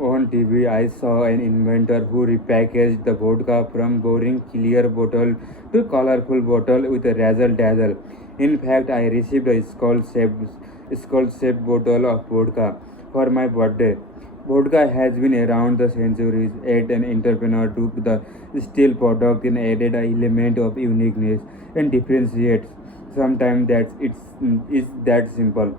On TV, I saw an inventor who repackaged the vodka from boring clear bottle to colorful bottle with a razzle dazzle. In fact, I received a skull shaped bottle of vodka for my birthday. Vodka has been around the centuries, yet an entrepreneur took the still product and added an element of uniqueness and differentiates. Sometimes it's that simple.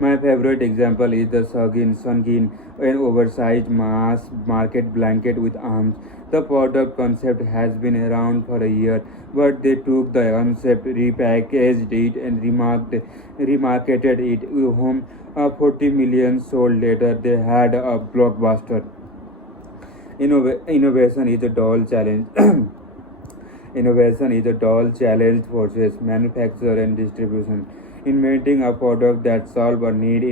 My favorite example is the Sungin, an oversized mass market blanket with arms. The product concept has been around for a year, but they took the concept, repackaged it, and remarketed it. Home, 40 million sold later, they had a blockbuster. Innovation is a dull challenge. Innovation is a dull challenge forces manufacture and distribution. Inventing a product that solves a need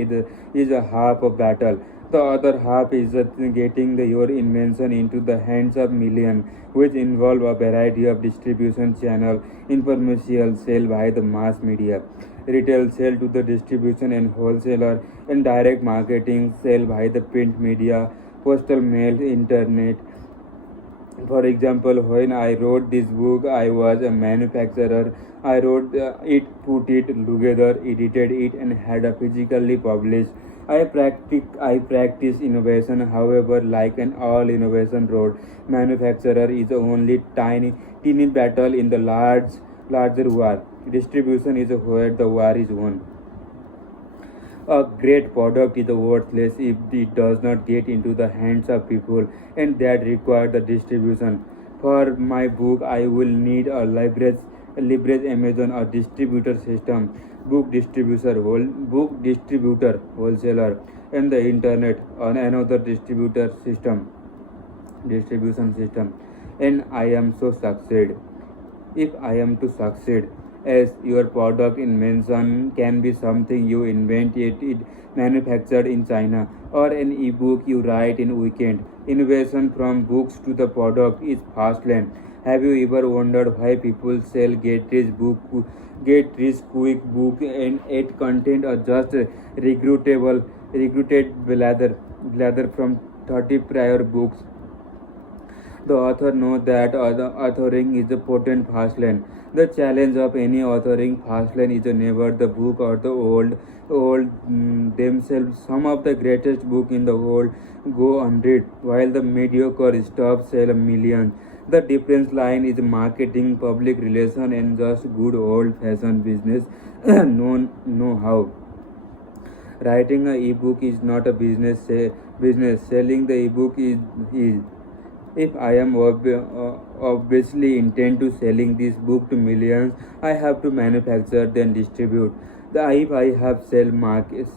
is a half of battle. The other half is getting your invention into the hands of millions, which involve a variety of distribution channels, information sale by the mass media, retail sale to the distribution and wholesaler, and direct marketing sale by the print media, postal mail, internet. For example, when I wrote this book, I was a manufacturer. I wrote it, put it together, edited it, and had a physically published. I practice innovation. However, like an all innovation road, manufacturer is only teeny battle in the larger war. Distribution is where the war is won. A great product is worthless if it does not get into the hands of people, and that requires the distribution. For my book, I will need a leverage Amazon or distributor system, book distributor, wholesaler, and the internet on another distribution system. And I am so succeed. If I am to succeed, as your product invention can be something you invent it manufactured in China or an ebook you write in weekend. Innovation from books to the product is fast lane. Have you ever wondered why people sell get rich quick book and its content are just regretted blather from 30 prior books? The author knows that authoring is a potent fast lane. The challenge of any authoring fast lane is never the book or the old themselves. Some of the greatest book in the world go unread, while the mediocre stuff sell millions. The difference line is marketing, public relation, and just good old-fashioned business know-how. Writing a ebook is not a business. Selling the ebook is. If I am obviously intend to selling this book to millions, I have to manufacture then distribute. If I have sell market,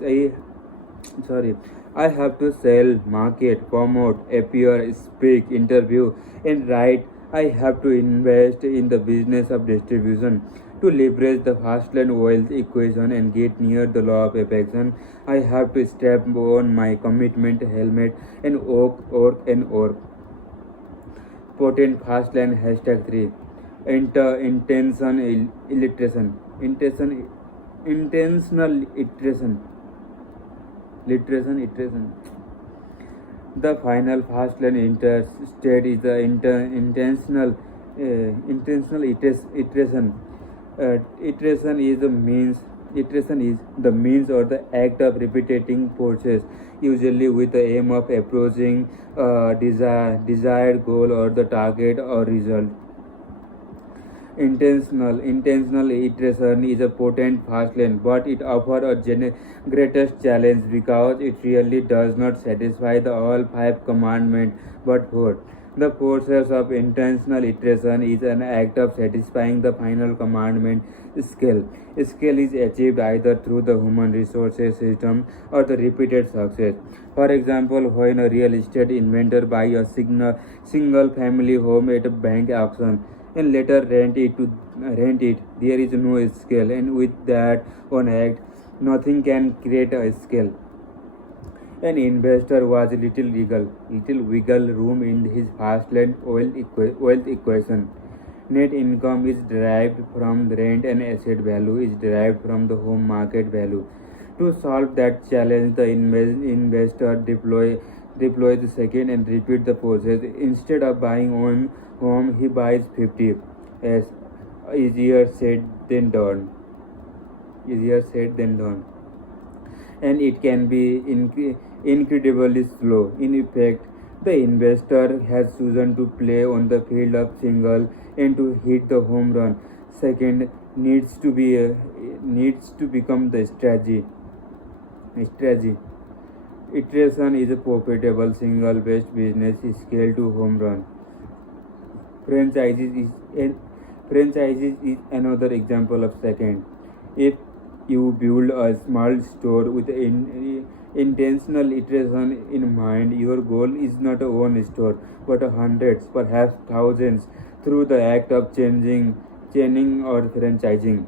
sorry, I have to sell, market, promote, appear, speak, interview, and write. I have to invest in the business of distribution. To leverage the Fastland wealth equation and get near the law of affection, I have to strap on my commitment helmet and orc. Potent Fastland hashtag 3. Intention illiteration. Intentional iteration. The final Fastland interstate is the intentional iteration. Iteration is the means or the act of repeating process, usually with the aim of approaching a desired goal or the target or result. Intentional iteration is a potent fast lane, but it offers a greatest challenge because it really does not satisfy the all five commandments but four. The process of intentional iteration is an act of satisfying the final commandment scale. Scale is achieved either through the human resources system or the repeated success. For example, when a real estate inventor buys a single family home at a bank auction and later rent it, there is no scale, and with that one act, nothing can create a scale. An investor was little wiggle room in his fastland wealth equation. Net income is derived from the rent and asset value is derived from the home market value. To solve that challenge, the investor deploy deploy the second, and repeat the process. Instead of buying one home, he buys 50. Yes, easier said than done. Easier said than done. And it can be incredibly slow. In effect, the investor has chosen to play on the field of single and to hit the home run. Second needs to become the strategy. Strategy. Iteration is a profitable single-based business scale to home run. Franchises is an Franchises is another example of second. If you build a small store with intentional iteration in mind, your goal is not a one store, but hundreds, perhaps thousands, through the act of chaining or franchising.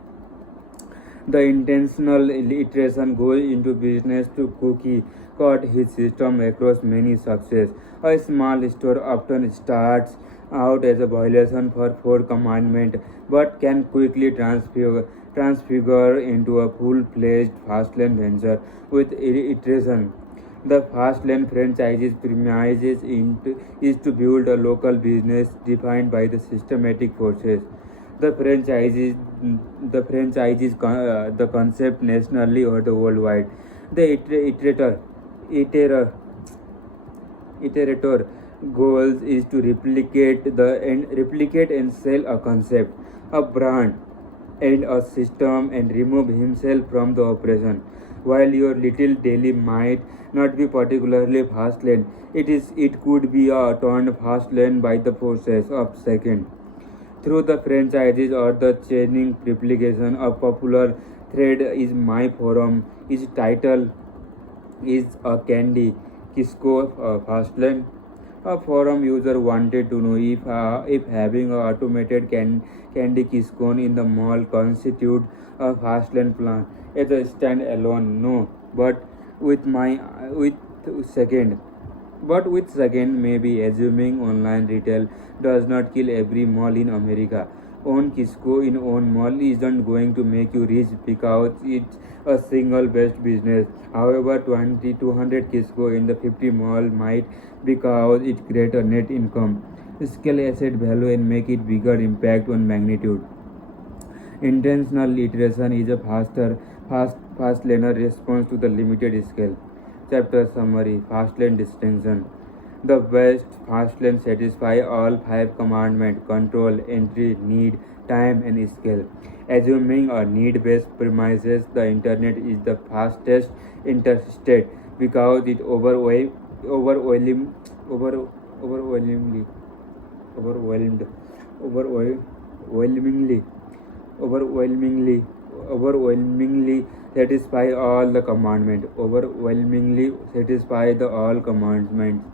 The intentional iteration goes into business to cookie cut his system across many success. A small store often starts out as a violation for four commandments, but can quickly transfigure into a full-fledged fast-lane venture with iteration. The fast-lane franchises premises is to build a local business defined by the systematic forces. The franchises, the concept nationally or the worldwide. The iterator goals is to replicate and sell a concept, a brand, and a system, and remove himself from the operation. While your little daily might not be particularly fast lane, it could be turned fast lane by the process of second. Through the franchises or the chaining replication, a popular thread is my forum. Its title is a candy Kisco Fastlane. A forum user wanted to know if having a automated candy Kiscone in the mall constitute a Fastlane plan as a standalone. No, but with second. But with second, maybe assuming online retail does not kill every mall in America. Own Kisco in own mall isn't going to make you rich because it's a single best business. However, 200 Kisco in the 50 mall might because it creates a net income, scale asset value, and make it bigger impact on magnitude. Intentional iteration is a fast laner response to the limited scale. Chapter summary: Fast lane distinction. The best fast lane satisfy all five commandments: control, entry, need, time, and scale. Assuming a need-based premises, the internet is the fastest interstate because it overwhelming, over, overwhelmingly, overwhelmed, overwhelmingly, overwhelmingly satisfy all the commandments. Overwhelmingly satisfy the all commandments.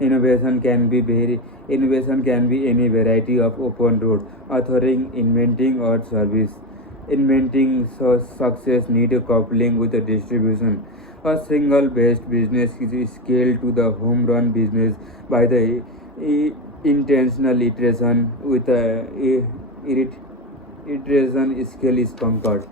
Innovation can be any variety of open road, authoring, inventing, or service. Inventing success need a coupling with a distribution. A single based business is scaled to the home run business by the intentional iteration with a iteration scale is conquered.